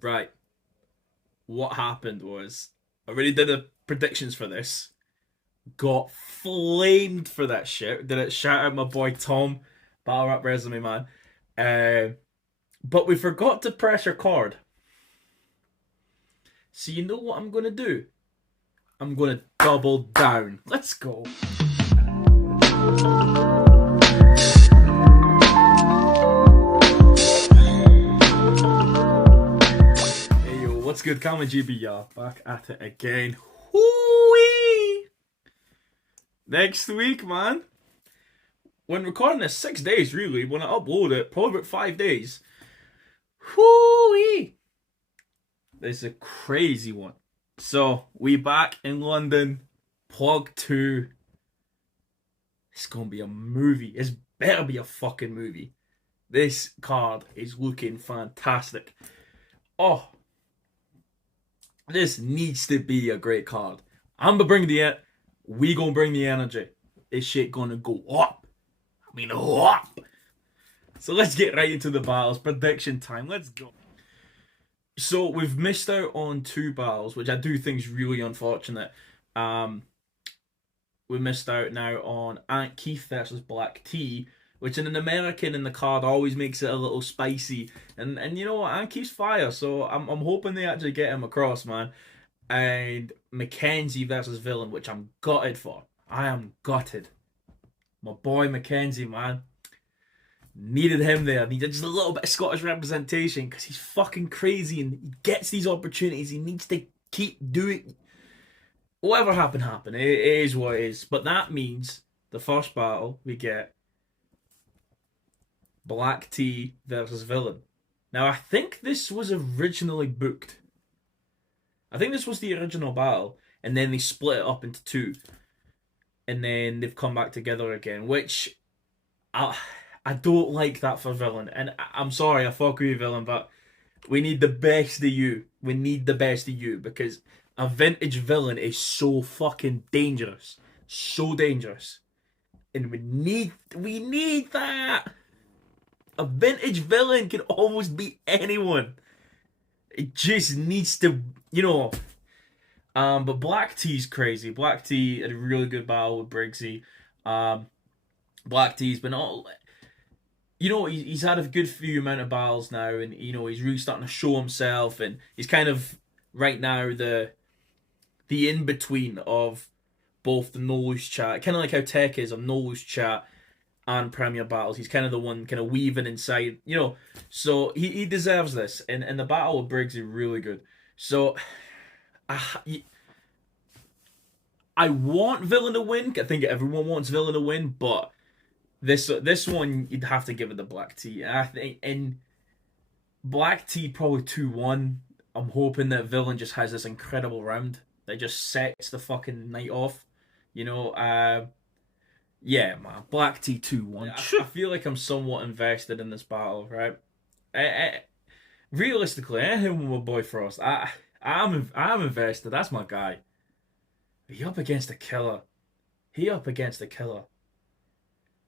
Right. What happened was I already did the predictions for this. Got flamed for that shit. Did it? Shout out my boy Tom, battle rap resume man. Uh, but we forgot to press record. So you know what I'm gonna do? I'm gonna double down. Let's go. Hey yo, what's good? Cammygbr, yeah, back at it again. Hoo-wee! Next week, man. When recording this, 6 days really. When I upload it, probably about 5 days. Hoo-wee! This is a crazy one. So, we back in London. Plug 2. It's gonna be a movie. It's better be a fucking movie. This card is looking fantastic. Oh, this needs to be a great card. I'm gonna bring we gonna bring the energy. This shit gonna go up. I mean up. So let's get right into the battles. Prediction time. Let's go. So we've missed out on 2 battles, which I do think is really unfortunate. We missed out now on Aunt Keith versus Black T, which in an American in the card always makes it a little spicy. And you know what, Aunt Keith's fire, so I'm hoping they actually get him across, man. And Mackenzie versus Villain, which I'm gutted for. I am gutted. My boy Mackenzie, man. Needed him there. Needed just a little bit of Scottish representation because he's fucking crazy and he gets these opportunities. He needs to keep doing. Whatever happened. It is what it is. But that means the first battle we get Black T versus Villain. Now I think this was originally booked. I think this was the original battle, and then they split it up into 2, and then they've come back together again. Which I don't like that for Villain, and I'm sorry, I fuck with you, Villain, but we need the best of you. We need the best of you because a vintage Villain is so fucking dangerous, so dangerous, and we need that. A vintage Villain can almost beat anyone. It just needs to, But Black T's crazy. Black T had a really good battle with Briggsy. Black T's been all, he's had a good few amount of battles now, and he's really starting to show himself, and he's kind of right now the in between of both the No Loose Chat, kind of like how Tech is on No Loose Chat and Premier Battles. He's kind of the one kind of weaving inside, so he deserves this, and the battle with Briggs is really good. So I want Villain to win. I think everyone wants Villain to win, but this one you'd have to give it to Black T. And I think in Black T probably 2-1. I'm hoping that Villain just has this incredible round that just sets the fucking night off. Yeah, man, Black T 2-1. I feel like I'm somewhat invested in this battle, right? Realistically, I him with my boy Frost. I'm invested. That's my guy. He up against a killer.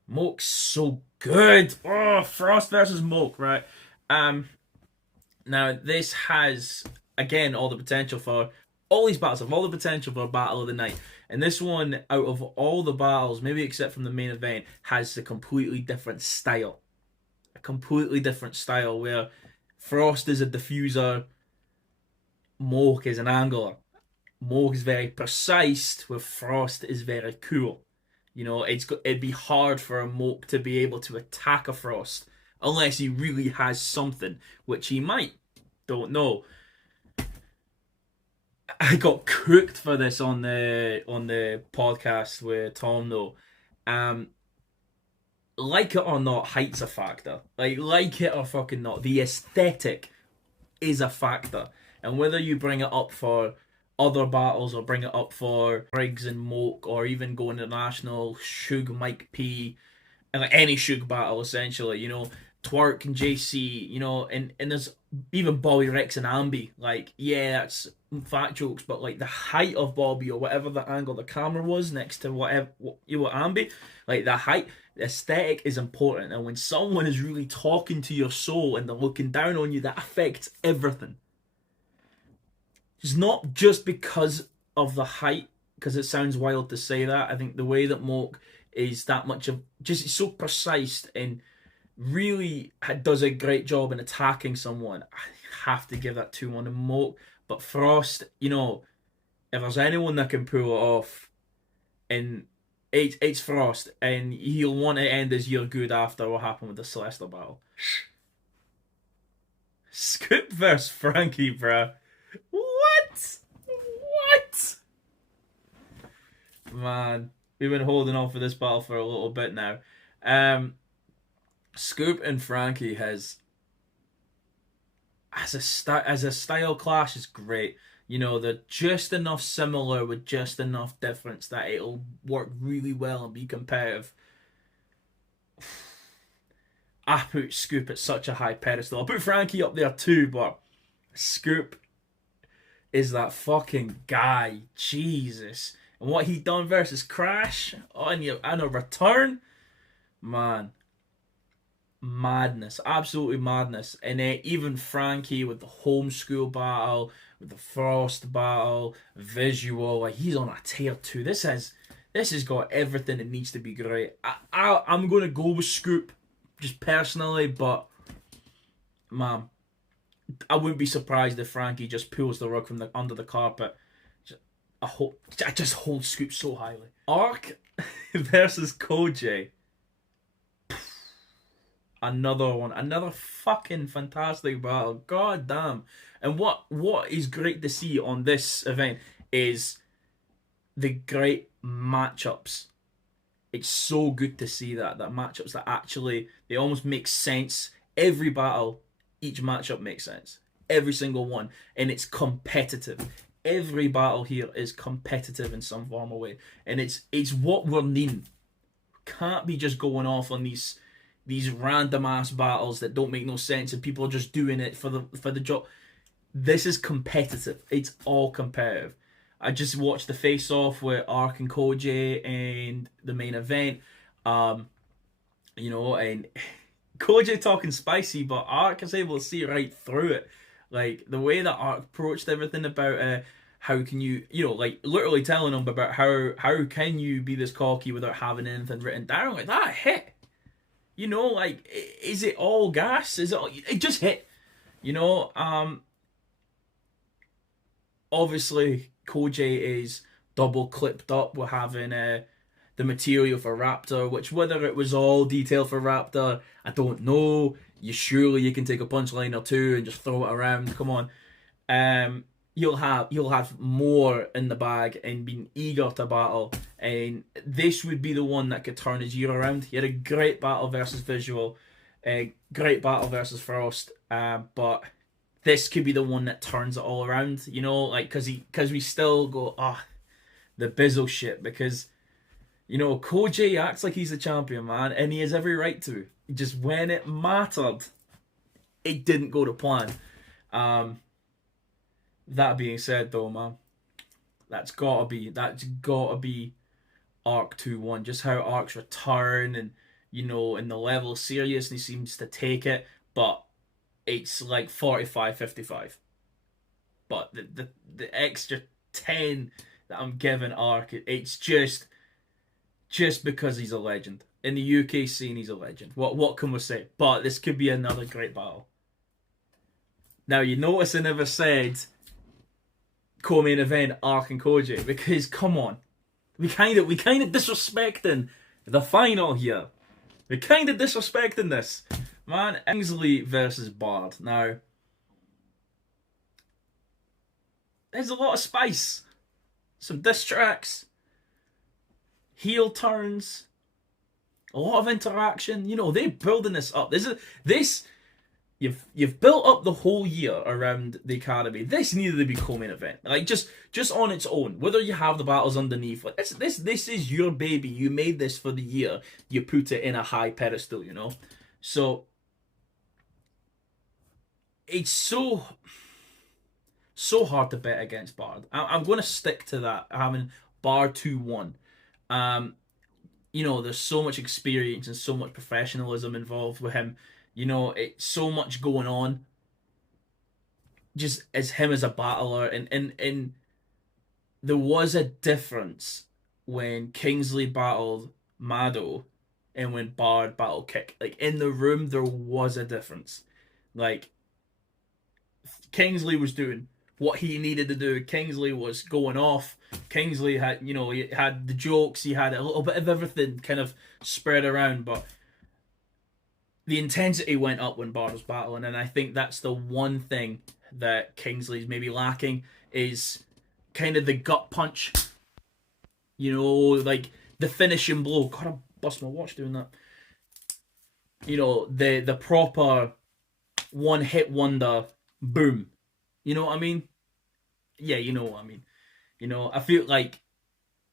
Moke's so good. Oh, Frost versus Moke, right? Now this has again all these battles have all the potential for a battle of the night. And this one, out of all the battles, maybe except from the main event, has a completely different style. Where Frost is a diffuser, Moke is an angler. Moke is very precise, where Frost is very cool. It'd be hard for a Moke to be able to attack a Frost unless he really has something, which he might. Don't know. I got cooked for this on the podcast with Tom though. Like it or not, height's a factor. Like it or fucking not, the aesthetic is a factor. And whether you bring it up for other battles or bring it up for Briggs and Moke or even go international, Suge, Mike P, and like any Suge battle essentially, Twerk and JC, and there's even Bobby Rex and Ambi. That's fat jokes, but the height of Bobby or whatever the angle the camera was next to Ambi, the height, the aesthetic is important. And when someone is really talking to your soul and they're looking down on you, that affects everything. It's not just because of the height, because it sounds wild to say that. I think the way that Moke is that much of just so precise and really does a great job in attacking someone. I have to give that 2-1 to Moke. But Frost, if there's anyone that can pull it off, and it's Frost, and he'll want to end his year good after what happened with the Celestial battle. Scoop versus Frankie, bruh. What? What? Man, we've been holding on for this battle for a little bit now. Um, Scoop and Frankie as a style clash is great. They're just enough similar with just enough difference that it'll work really well and be competitive. I put Scoop at such a high pedestal. I put Frankie up there too, but Scoop is that fucking guy. Jesus. And what he done versus Crash on a return, man, madness, absolutely madness. And then even Frankie with the homeschool battle, with the Frost battle, visual, like he's on a tier two. This has got everything it needs to be great. I'm gonna go with Scoop, just personally, but man, I wouldn't be surprised if Frankie just pulls the rug from the under the carpet. I just hold Scoop so highly. Ark versus Koji. Another one, another fucking fantastic battle. God damn! And what is great to see on this event is the great matchups. It's so good to see that matchups that actually they almost make sense. Every battle, each matchup makes sense. Every single one, and it's competitive. Every battle here is competitive in some form or way, and it's what we're needing. Can't be just going off on these random ass battles that don't make no sense and people are just doing it for the job. This is competitive. It's all competitive. I just watched the face off with Ark and Koji and the main event. And Koji talking spicy, but Ark is able to see right through it. Like the way that Ark approached everything about how can you like literally telling him about how can you be this cocky without having anything written down, like that hit. Like is it all gas? It just hit? You know, Obviously Koji is double clipped up with having the material for Raptor, which whether it was all detail for Raptor, I don't know. You can take a punchline or two and just throw it around. Come on. You'll have more in the bag and being eager to battle. And this would be the one that could turn his year around. He had a great battle versus Visual, a great battle versus Frost, but this could be the one that turns it all around. Like because we still go the Bizzle shit because Koji acts like he's the champion, man, and he has every right to. Just when it mattered, it didn't go to plan. That being said, though, man, that's gotta be Arc 2-1. Just how Arc's return and and the level of seriousness he seems to take it, but it's like 45-55. But the extra 10 that I'm giving Arc, it's just because he's a legend. In the UK scene, he's a legend. What can we say? But this could be another great battle. Now you notice I never said co-main event Ark and Koji because come on, we kind of disrespecting the final here. We're kind of disrespecting this, man. Ainsley versus Bard. Now there's a lot of spice, some diss tracks, heel turns, a lot of interaction. They're building this up. This you've built up the whole year around the academy. This needed to be co-main event. Like just on its own. Whether you have the battles underneath, like this is your baby. You made this for the year. You put it in a high pedestal. So it's so hard to bet against Bard. I'm going to stick to that. Having Bard 2-1. There's so much experience and so much professionalism involved with him. It's so much going on. just as him as a battler, and there was a difference when Kingsley battled Mado and when Bard battled Kick. Like in the room, there was a difference. Like Kingsley was doing what he needed to do. Kingsley was going off. Kingsley had, he had the jokes. He had a little bit of everything kind of spread around, but the intensity went up when Bard was battling, and I think that's the one thing that Kingsley's maybe lacking is kind of the gut punch. Like the finishing blow. God, I bust my watch doing that. The proper one hit wonder boom. You know what I mean? Yeah, you know what I mean. I feel like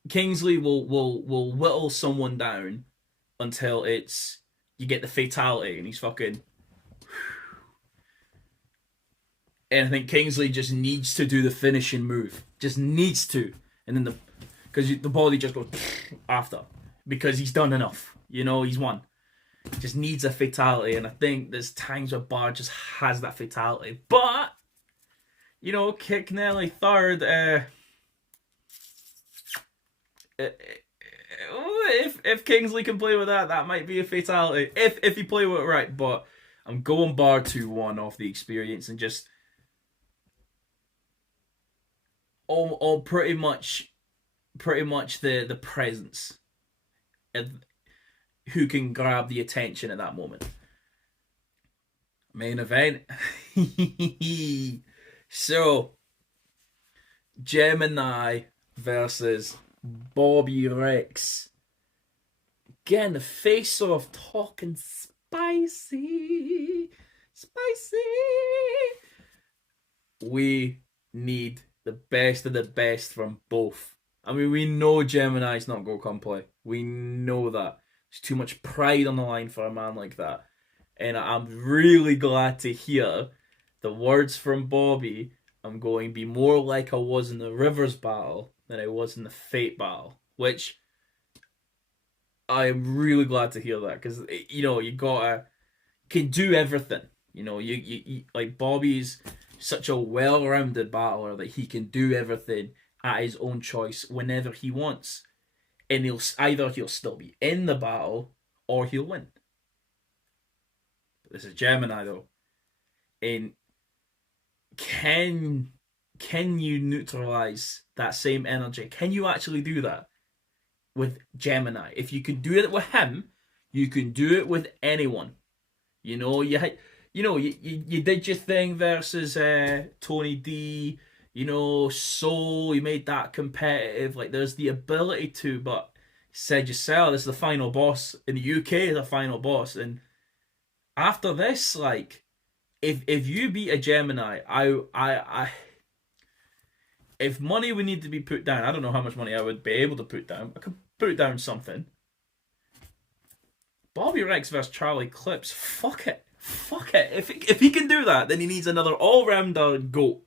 Kingsley will whittle someone down until it's you get the fatality and he's fucking. And I think Kingsley just needs to do the finishing move, just needs to, and then because the body just goes after because he's done enough. He's won. Just needs a fatality, and I think there's times where Bard just has that fatality, but Kick Nelly third. If Kingsley can play with that, that might be a fatality. If he play with it right, but I'm going Bard 2-1 off the experience and just all pretty much the presence of who can grab the attention at that moment. Main event. So, Gemini versus Bobby Rex. Again, the face-off talking spicy. Spicy. We need the best of the best from both. I mean, we know Gemini's not going to come play. We know that. There's too much pride on the line for a man like that. And I'm really glad to hear the words from Bobby. I'm going to be more like I was in the Rivers battle than I was in the Fate battle. Which I am really glad to hear that. Because, you can do everything. You like Bobby's such a well-rounded battler that he can do everything at his own choice whenever he wants. And he'll still be in the battle or he'll win. This is Gemini though. And can you neutralize that same energy? Can you actually do that with Gemini? If you can do it with him, you can do it with anyone. You did your thing versus Tony D. Soul. You made that competitive. Like there's the ability to, but said yourself, this is the final boss in the UK. The final boss, and after this, like, if you beat a Gemini, I if money would need to be put down, I don't know how much money I would be able to put down. I could put down something. Bobby Rex versus Charlie Clips. Fuck it. If he can do that, then he needs another all-rounder GOAT.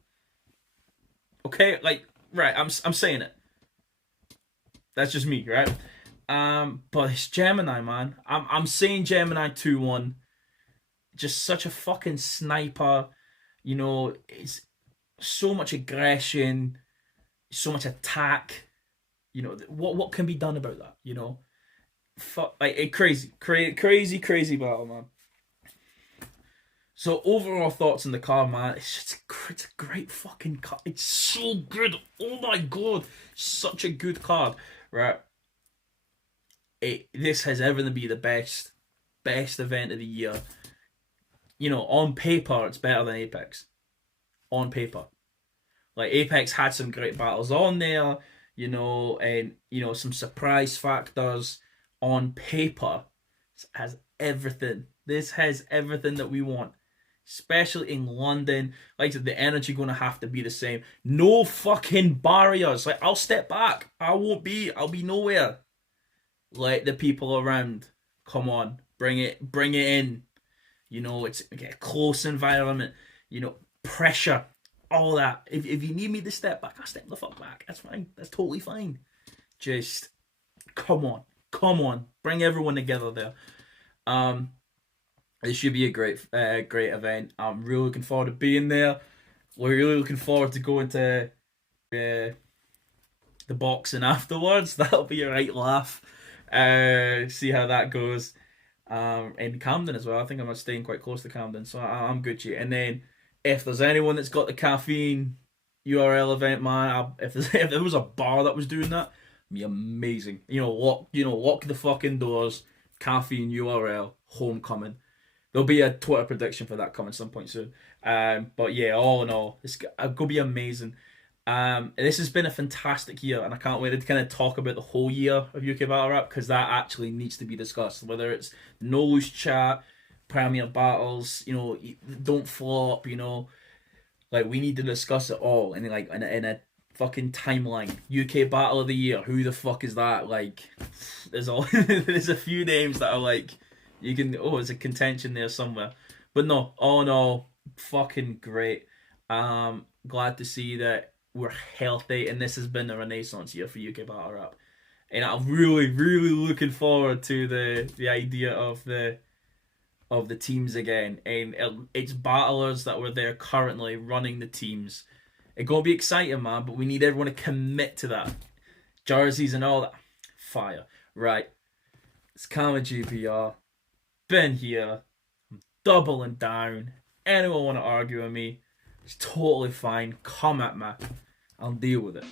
Okay, like, right, I'm saying it. That's just me, right? But it's Gemini, man. I'm saying Gemini 2-1. Just such a fucking sniper. It's so much aggression, so much attack. What can be done about that? Fuck, like crazy battle, man. So overall thoughts on the card, man. It's a great fucking card. It's so good. Oh my god, such a good card, right? This has ever to be the best event of the year. On paper, it's better than Apex. On paper, like Apex had some great battles on there, and some surprise factors. On paper, it has everything. This has everything that we want. Especially in London. Like I said, the energy going to have to be the same. No fucking barriers. Like, I'll step back. I'll be nowhere. Let the people around. Come on. Bring it in. It's a close environment. Pressure. All that. If you need me to step back, I'll step the fuck back. That's fine. That's totally fine. Just, come on. Bring everyone together there. It should be a great event. I'm really looking forward to being there. we're really looking forward to going to the boxing afterwards. That'll be a right laugh. See how that goes. And Camden as well. I think I'm staying quite close to Camden, so I'm Gucci. And then if there's anyone that's got the caffeine URL event, man, if there was a bar that was doing that, it'd be amazing. Lock the fucking doors. Caffeine URL homecoming. There'll be a Twitter prediction for that coming some point soon. But yeah, all in all, it's gonna be amazing. This has been a fantastic year, and I can't wait to kind of talk about the whole year of UK Battle Rap because that actually needs to be discussed. Whether it's No Loose Chat, Premier Battles, Don't Flop, like we need to discuss it all in a fucking timeline. UK Battle of the Year, who the fuck is that? Like, there's a few names that are like there's a contention there somewhere. But no, all in all, fucking great. Glad to see that we're healthy, and this has been a renaissance year for UK Battle Rap. And I'm really, really looking forward to the idea of the teams again. And it's battlers that were there currently running the teams. It's gonna be exciting, man. But we need everyone to commit to that. Jerseys and all that. Fire. Right. It's Cammygbr. Been here. I'm doubling down. Anyone want to argue with me? It's totally fine. Come at me. I'll deal with it.